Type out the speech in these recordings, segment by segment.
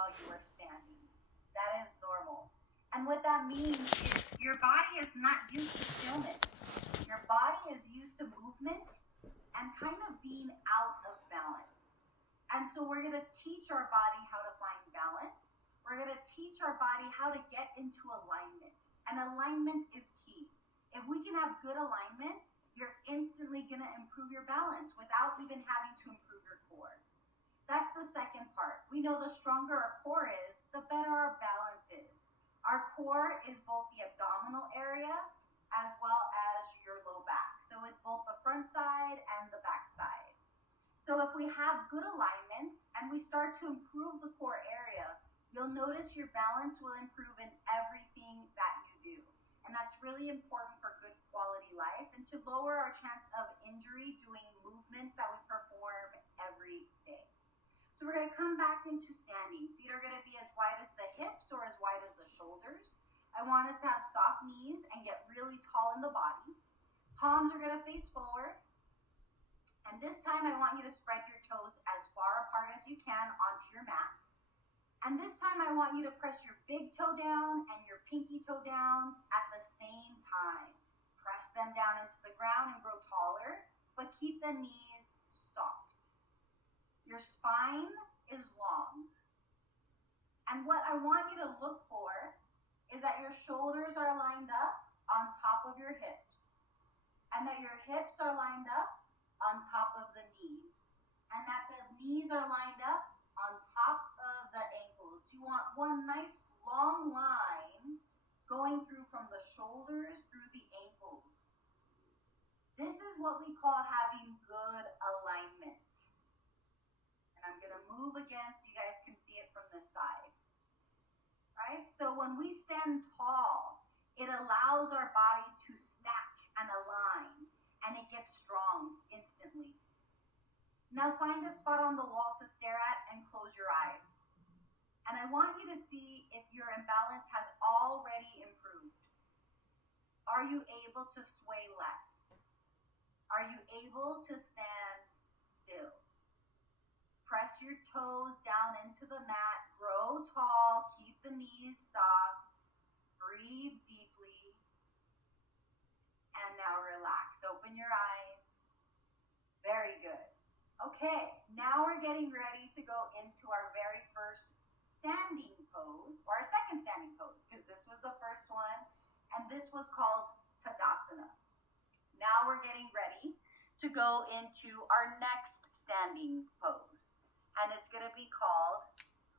while you are standing. That is normal. And what that means is your body is not used to stillness. Your body is used to movement and kind of being out of balance. And so we're going to teach our body how to find balance. We're going to teach our body how to get into alignment. And alignment is key. If we can have good alignment, you're instantly going to improve your balance without even having to improve your core. That's the second part. We know the stronger our core is, the better our balance is. Our core is both the abdominal area as well as your low back. So it's both the front side and the back side. So if we have good alignments and we start to improve the core area, you'll notice your balance will improve in everything that you do. And that's really important for good quality life and to lower our chance of injury doing movements that we perform every day. So we're going to come back into standing. Feet are going to be as wide as the hips or as wide as the shoulders. I want us to have soft knees and get really tall in the body. Palms are going to face forward. And this time I want you to spread your toes as far apart as you can onto your mat. And this time I want you to press your big toe down and your pinky toe down at the same time. Press them down into the ground and grow taller, but keep the knees soft. Your spine is long. And what I want you to look for is that your shoulders are lined up on top of your hips, and that your hips are lined up on top of the knees, and that the knees are lined up on top of the ankles. You want one nice long line going through from the shoulders through the ankles. This is what we call having good alignment. And I'm going to move again so you guys can see it from this side. Right? So when we stand tall, it allows our body to stack and align, and it gets strong instantly. Now find a spot on the wall to stare at and close your eyes. And I want you to see if your imbalance has already improved. Are you able to sway less? Are you able to stand still? Press your toes down into the mat, grow tall, keep the knees soft, breathe deeply, and now relax. Open your eyes. Very good. Okay, now we're getting ready to go into our very first standing pose, or our second standing pose, because this was the first one, and this was called Tadasana. Now we're getting ready to go into our next standing pose, and it's going to be called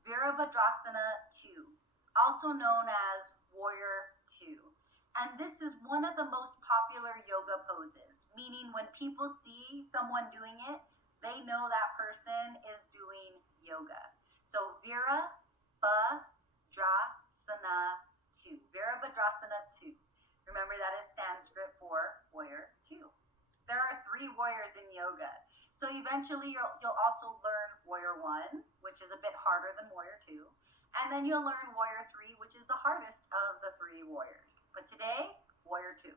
Virabhadrasana 2, also known as Warrior 2. And this is one of the most popular yoga poses, meaning when people see someone doing it, they know that person is doing yoga. So Virabhadrasana 2. Virabhadrasana 2. Remember, that is Sanskrit for Warrior 2. There are 3 warriors in yoga. So eventually you'll also learn Warrior 1, which is a bit harder than Warrior 2. And then you'll learn Warrior 3, which is the hardest of the 3 warriors. But today, Warrior 2.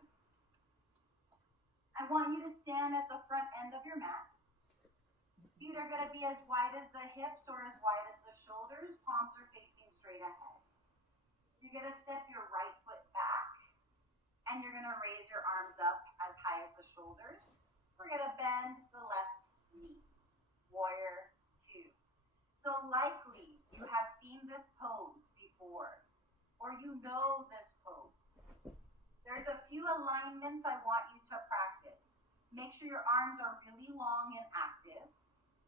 I want you to stand at the front end of your mat. Feet are going to be as wide as the hips or as wide as the shoulders. Palms are facing straight ahead. You're going to step your right foot back, and you're going to raise your arms up as high as the shoulders. We're going to bend the left knee. Warrior 2. So likely you have seen this pose before, or you know this pose. There's a few alignments I want you to practice. Make sure your arms are really long and active.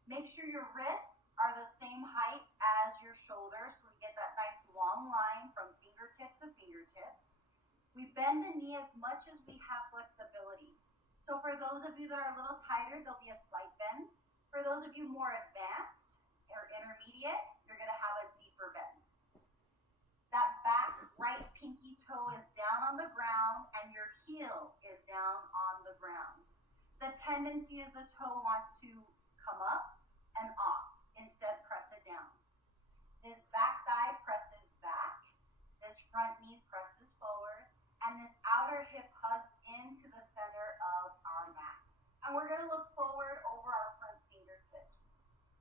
Make sure your wrists are the same height as your shoulders, so we get that nice long line from fingertip to fingertip. We bend the knee as much as we have flexibility. So for those of you that are a little tighter, there'll be a slight bend. For those of you more advanced or intermediate, you're going to have a deeper bend. That back right pinky toe is down on the ground and your heel is down on the ground. The tendency is the toe wants to come up and off. Instead, press it down. This back thigh presses back. This front knee presses forward. And this outer hip hugs into the center of our mat. And we're going to look forward over our front fingertips.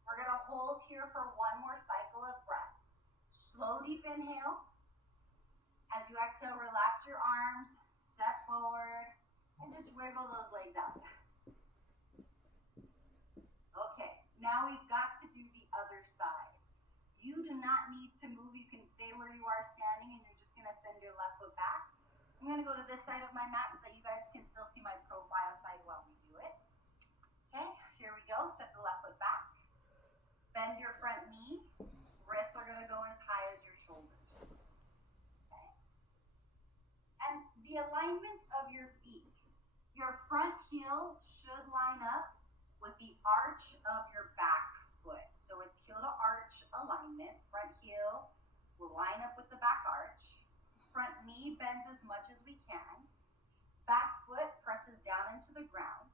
We're going to hold here for one more cycle of breath. inhale. As you exhale, relax your arms, step forward, and just wiggle those legs out. Okay, now we've got to do the other side. You do not need to move. You can stay where you are standing, and you're just going to send your left foot back. I'm going to go to this side of my mat so that you guys can still see my profile side while we do it. Okay, here we go. Step the left foot back. Bend your front knee. Wrists are going to go as high as your shoulders. Okay. And the alignment of your feet. Your front heel should line up with the arch of your back foot. So it's heel to arch alignment. Front heel will line up with the back arch. Front knee bends as much as we can. Back foot presses down into the ground.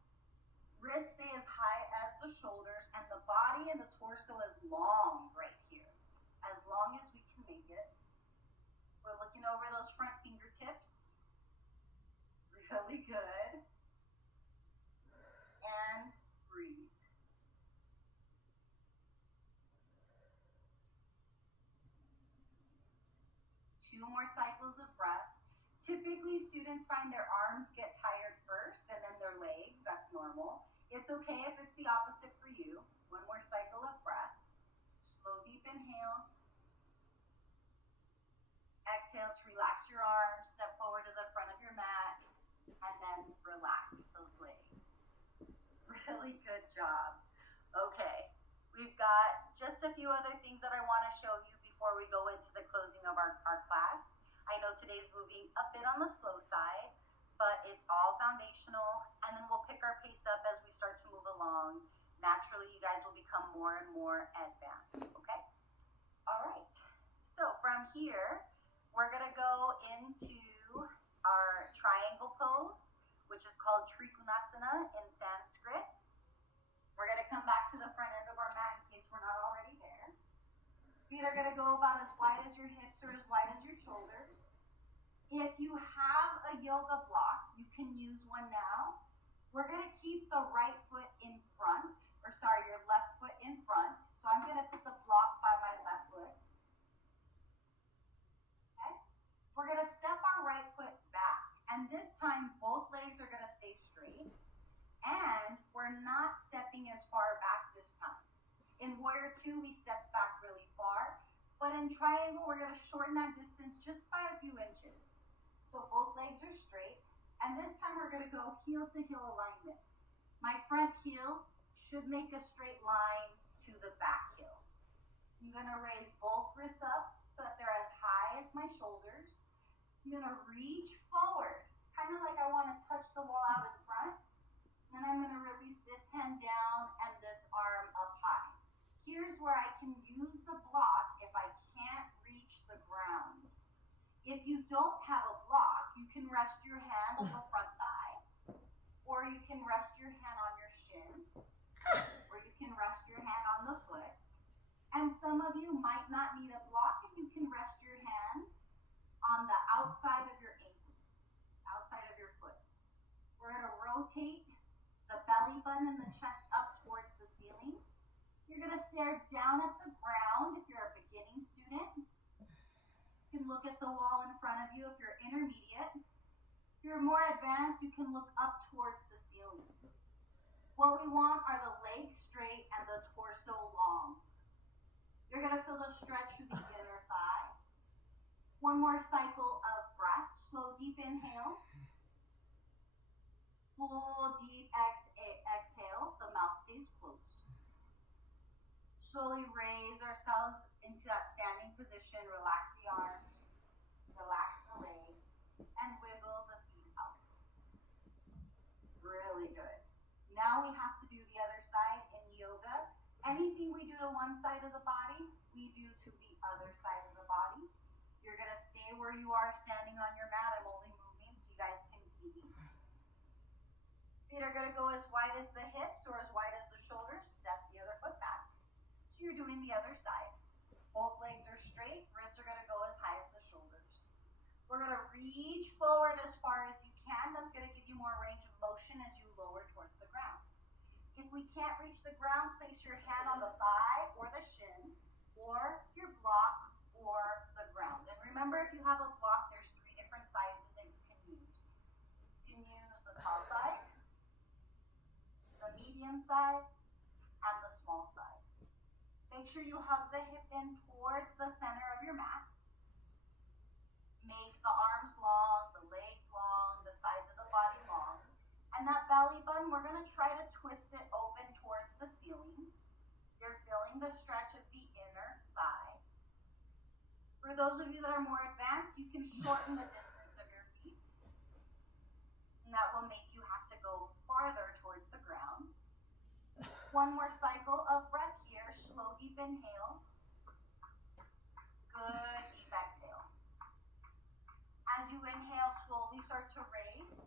Wrists stay as high as the shoulders, and the body and the torso is long right here, as long as we can make it. We're looking over those front fingertips. Really good. And breathe. Two more cycles of breath. Typically, students find their arms get tired first and then their legs. That's normal. It's okay if it's the opposite for you. One more cycle of breath. Slow, deep inhale. Exhale to relax your arms. Step forward to the front of your mat. And then relax those legs. Really good job. Okay, we've got just a few other things that I want to show you before we go into the closing of our class. I know today's moving a bit on the slow side, but it's all foundational, and then we'll pick our pace up as we start to move along. Naturally, you guys will become more and more advanced, okay? All right, so from here, we're gonna go into our triangle pose, which is called Trikonasana in Sanskrit. We're gonna come back to the front end of our mat in case we're not already there. Feet are gonna go about as wide as your hips or as wide as your shoulders. If you have a yoga block, you can use one now. We're gonna keep the right foot in front, your left foot in front. So I'm gonna put the block by my left foot. Okay? We're gonna step our right foot back, and this time both legs are gonna stay straight, and we're not stepping as far back this time. In Warrior 2, we stepped back really far, but in Triangle, we're gonna shorten that distance just by a few inches. So both legs are straight, and this time we're gonna go heel to heel alignment. My front heel should make a straight line to the back heel. I'm gonna raise both wrists up so that they're as high as my shoulders. I'm gonna reach forward, kind of like I wanna touch the wall out in front. Then I'm gonna release this hand down and this arm up high. Here's where I can use the block if I can't reach the ground. If you don't have a block, you can rest your hand on the front thigh, or you can rest your hand on your shin, or you can rest your hand on the foot. And some of you might not need a block, and you can rest your hand on the outside of your ankle, outside of your foot. We're gonna rotate the belly button and the chest up towards the ceiling. You're gonna stare down at the ground if you're a beginning student. You can look at the wall in front of you if you're intermediate. If you're more advanced, you can look up towards the ceiling. What we want are the legs straight and the torso long. You're gonna feel the stretch through the inner thigh. One more cycle of breath. Slow, deep inhale. Full, deep exhale. The mouth stays closed. Slowly raise ourselves into that standing position. Relax the arms, relax the legs, and wiggle the feet out. Really good. Now we have to do the other side in yoga. Anything we do to one side of the body, we do to the other side of the body. You're gonna stay where you are standing on your mat. I'm only moving so you guys can see me. Feet are gonna go as wide as the hips or as wide as the shoulders. Step the other foot back. So you're doing the other side. Both legs are straight. Wrists are gonna go as high as the shoulders. We're gonna reach forward as far as you can. That's gonna give you more range of motion as you lower towards the ground. If we can't reach the ground, place your hand on the thigh or the shin, or your block or the ground. sure you hug the hip in towards the center of your mat. Make the arms long, the legs long, the sides of the body long. And that belly button, we're going to try to twist it open towards the ceiling. You're feeling the stretch of the inner thigh. For those of you that are more advanced, you can shorten the distance of your feet. And that will make you have to go farther towards the ground. One more cycle of breath here. Slow, deep inhale. Good, deep exhale. As you inhale, slowly start to raise.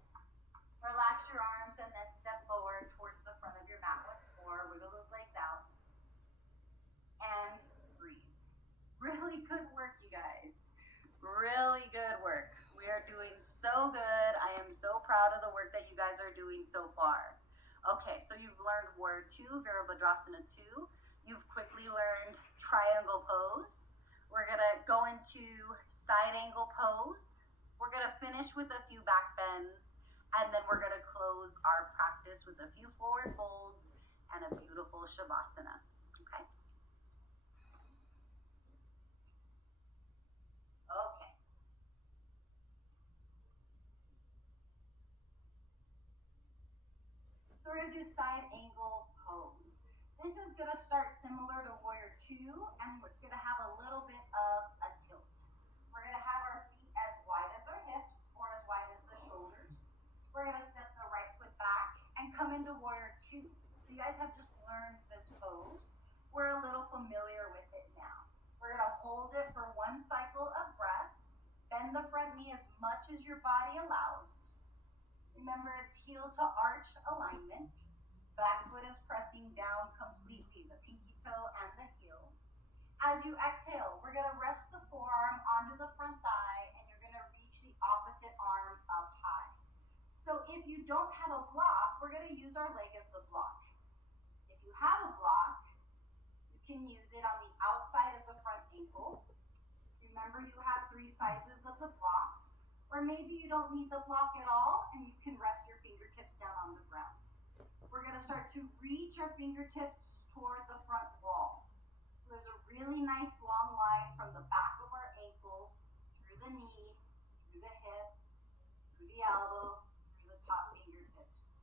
Relax your arms and then step forward towards the front of your mat once more. Wiggle those legs out. And breathe. Really good work, you guys. Really good work. We are doing so good. I am so proud of the work that you guys are doing so far. Okay, so you've learned Warrior 2, Virabhadrasana 2. You've quickly learned triangle pose. We're going to go into side angle pose. We're going to finish with a few back bends, and then we're going to close our practice with a few forward folds and a beautiful Shavasana. Okay? Okay. So we're going to do side angle pose. This is going to start similar to Warrior 2, and it's going to have a little bit of a tilt. We're going to have our feet as wide as our hips or as wide as the shoulders. We're going to step the right foot back and come into Warrior 2. So you guys have just learned this pose. We're a little familiar with it now. We're going to hold it for one cycle of breath. Bend the front knee as much as your body allows. Remember, it's heel to arch alignment. Back foot is pressing down completely, the pinky toe and the heel. As you exhale, we're going to rest the forearm onto the front thigh, and you're going to reach the opposite arm up high. So if you don't have a block, we're going to use our leg as the block. If you have a block, you can use it on the outside of the front ankle. Remember, you have 3 sizes of the block. Or maybe you don't need the block at all, and you can rest your fingertips down on the ground. We're going to start to reach our fingertips toward the front wall. So there's a really nice long line from the back of our ankle, through the knee, through the hip, through the elbow, through the top fingertips.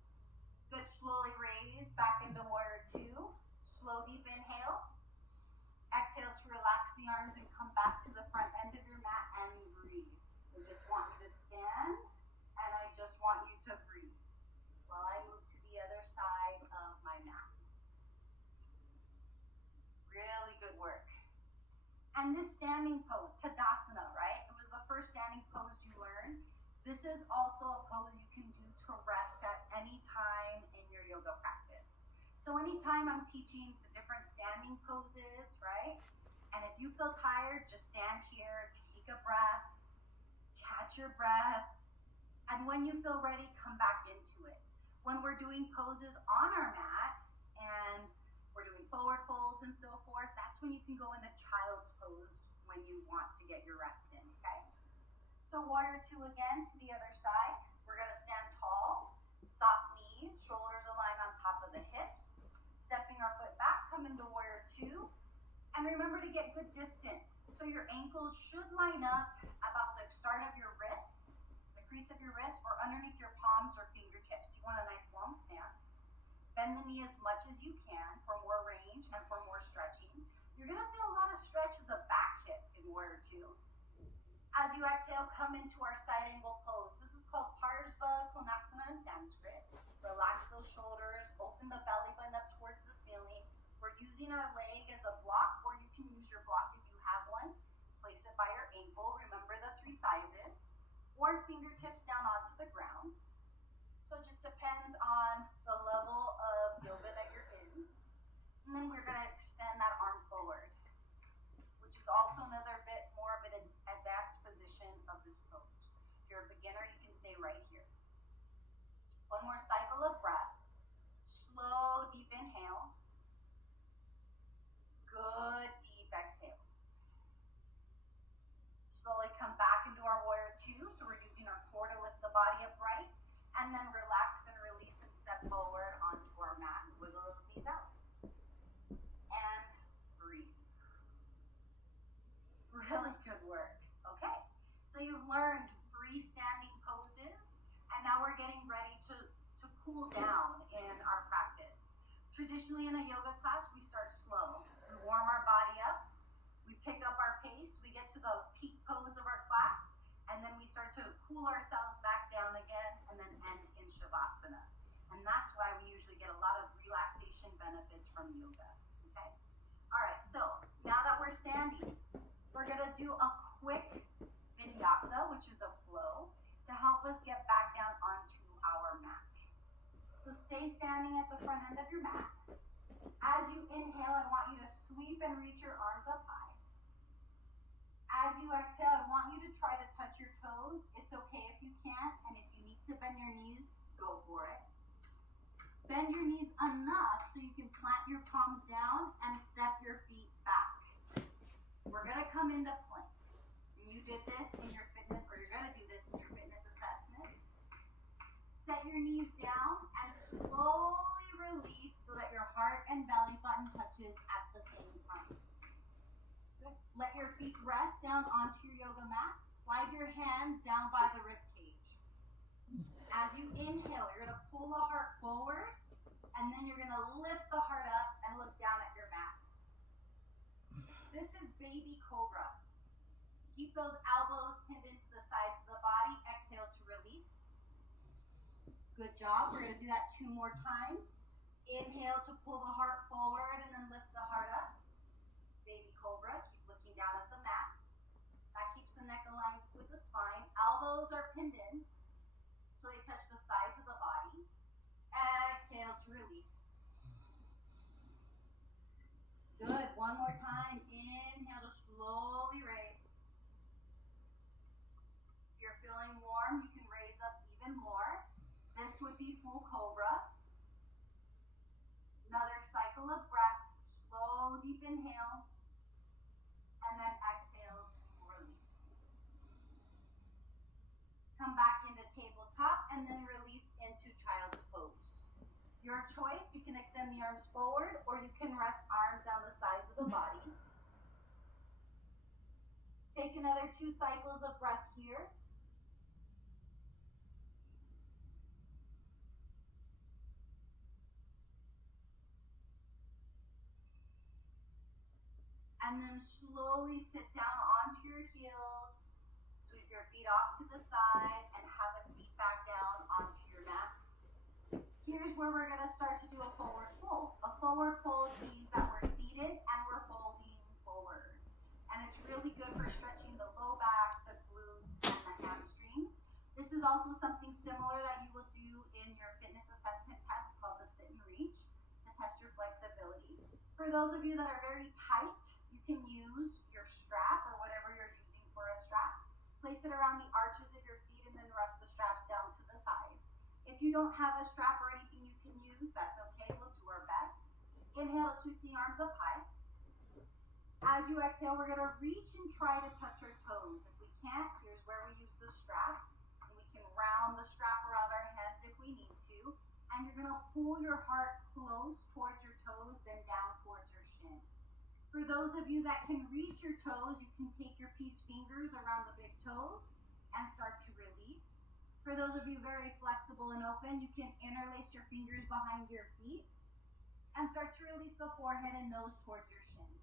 Good, slowly raise back into Warrior 2. Slow, deep inhale. Exhale to relax the arms and come back to the front end of your mat and breathe. I just want you to stand, and I just want you to breathe while I move to the other side of my mat. Really good work. And this standing pose, Tadasana, right? It was the first standing pose you learned. This is also a pose you can do to rest at any time in your yoga practice. So anytime I'm teaching the different standing poses, right? And if you feel tired, just stand here, take a breath, catch your breath, and when you feel ready, come back into it. When we're doing poses on our mat and we're doing forward folds and so forth, that's when you can go into child's pose when you want to get your rest in, okay? So Warrior 2 again to the other side. We're going to stand tall, soft knees, shoulders align on top of the hips, stepping our foot back, come into Warrior 2, and remember to get good distance. So your ankles should line up about the start of your wrists, the crease of your wrist, or underneath your palms or fingertips. You want a nice long stance. Bend the knee as much as you can for more range and for more stretching. You're going to feel a lot of stretch of the back hip in Warrior 2. As you exhale, come into our side angle pose. This is called Parsva Konasana in Sanskrit. Relax those shoulders, open the belly button up towards the ceiling. We're using our leg as a block, or you can use your block if you have one. Place it by your ankle. Remember the 3 sizes. Or fingertips down onto the ground. So it just depends on the level of yoga that you're in. And then we're going to extend that arm forward, which is also another bit more of an advanced position of this pose. If you're a beginner, you can stay right here. One more cycle of breath. Slow, deep inhale. Good, deep exhale. Slowly come back into our Warrior 2. So we're using our core to lift the body upright. And then relax and release and step forward onto our mat. Wiggle those knees out. And breathe. now we're getting ready to cool down in our practice. Traditionally in a yoga class, we start slow. We warm our body up, we pick up our pace, we get to the peak pose of our class, and then we start to cool ourselves back down again and then end in Shavasana. And that's why we usually get a lot of relaxation benefits from yoga, okay? All right, so now that we're standing, we're gonna do a quick vinyasa, which is a flow, to help us get back down onto our mat. So stay standing at the front end of your mat. As you inhale, I want you to sweep and reach your arms up high. As you exhale, I want you to try to touch your toes. It's okay if you can't, and if you need to bend your knees, go for it. Bend your knees enough so you can plant your palms down and step your feet back. We're gonna come into plank. You did this in your fitness, or you're gonna do this in your fitness assessment. Set your knees down and slowly release so that your heart and belly button touches at the same time. Good. Let your feet rest down onto your yoga mat. Slide your hands down by the rib cage. As you inhale, you're gonna pull the heart forward, and then you're gonna lift the heart up and look down at your mat. This is baby cobra. Keep those elbows pinned into the sides of the body. Exhale to release. Good job. We're going to do that 2 more times. Inhale to pull the heart forward and then lift the heart up. Baby cobra. Keep looking down at the mat. That keeps the neck aligned with the spine. Elbows are pinned in so they touch the sides of the body. Exhale to release. Good. 1 more time. Inhale to slowly raise. If you're feeling warm, you can raise up even more. This would be full cobra. Another cycle of breath. Slow, deep inhale. And then exhale to release. Come back into tabletop and then release into child's pose. Your choice, you can extend the arms forward or you can rest arms down the sides of the body. Take another 2 cycles of breath here. And then slowly sit down onto your heels. Sweep your feet off to the side and have a seat back down onto your mat. Here's where we're going to start to do a forward fold. A forward fold means that we're seated and we're folding forward. And it's really good for stretching the low back, the glutes, and the hamstrings. This is also something similar that you will do in your fitness assessment test called the sit and reach to test your flexibility. For those of you that are very tight, you can use your strap or whatever you're using for a strap. Place it around the arches of your feet and then rest the straps down to the sides. If you don't have a strap or anything you can use, that's okay. We'll do our best. Inhale, sweep the arms up high. As you exhale, we're going to reach and try to touch our toes. If we can't, here's where we use the strap. And we can round the strap around our hands if we need to. And you're going to pull your heart close towards your toes, then down towards your shin. For those of you that can reach your toes, you can take your peace fingers around the big toes and start to release. For those of you very flexible and open, you can interlace your fingers behind your feet and start to release the forehead and nose towards your shin.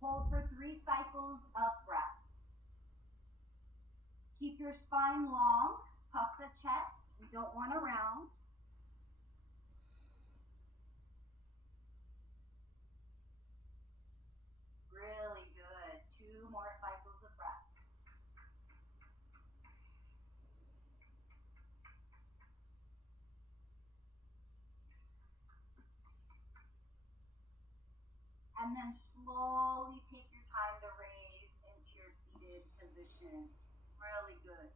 Hold for 3 cycles of breath. Keep your spine long, puff the chest. We don't want to round. Really good. 2 more cycles of breath. And then slowly take your time to raise into your seated position. Really good.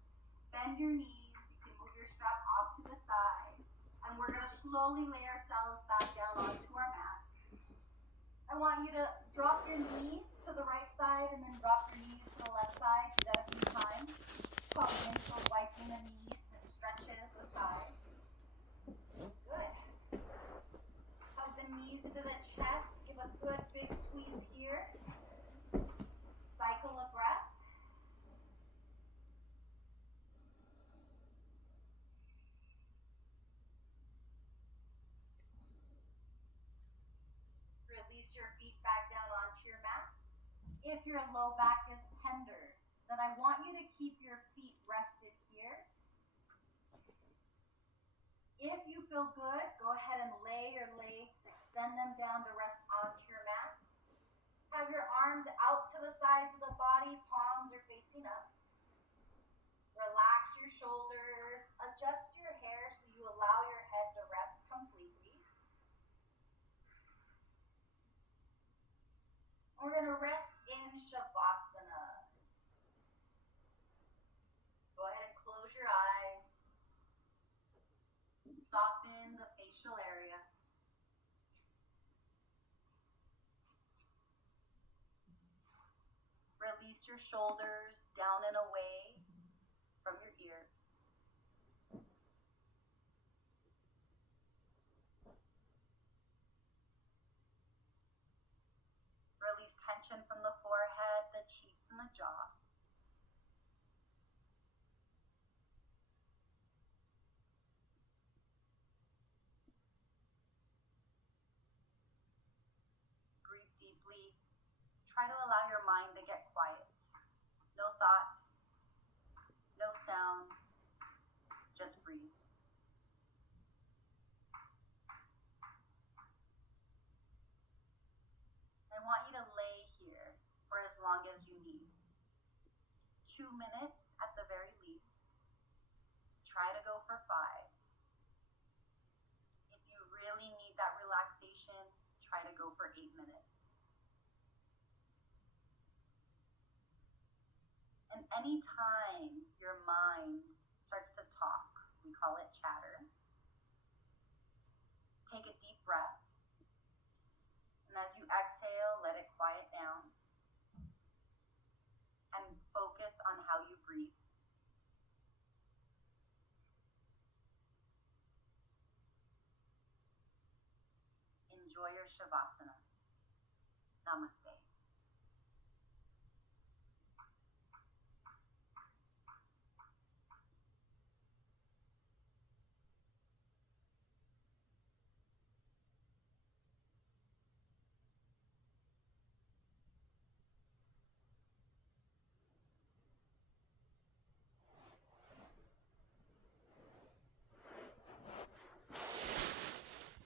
Bend your knees. You can move your strap off to the side. And we're going to slowly lay ourselves back down onto our mat. I want you to drop your knees to the right side and then drop your knees to the left side. Do that a few times. It's called gentle wiping the knees and stretches the sides. Good. Hug the knees into the chest. Give a good big squeeze here. Cycle of breath. if your low back is tender, then I want you to keep your feet rested here. If you feel good, go ahead and lay your legs, extend them down to rest onto your mat. Have your arms out to the sides of the body, palms are facing up. Relax your shoulders, adjust your hair so you allow your head to rest completely. We're going to rest in Shavasana. Go ahead and close your eyes. Soften the facial area. Release your shoulders down and away from your ears. Release tension from the forehead, the cheeks, and the jaw. Breathe deeply. Try to allow your mind to get quiet. No thoughts, no sounds, just breathe. I want you to lay here for as long as you need. 2 minutes at the very least. Try to go for 5. If you really need that relaxation, try to go for 8 minutes. And anytime your mind starts to talk, we call it chatter, take a deep breath. And as you exhale, let it quiet down. And focus on how you breathe. Enjoy your Shavasana. Namaste.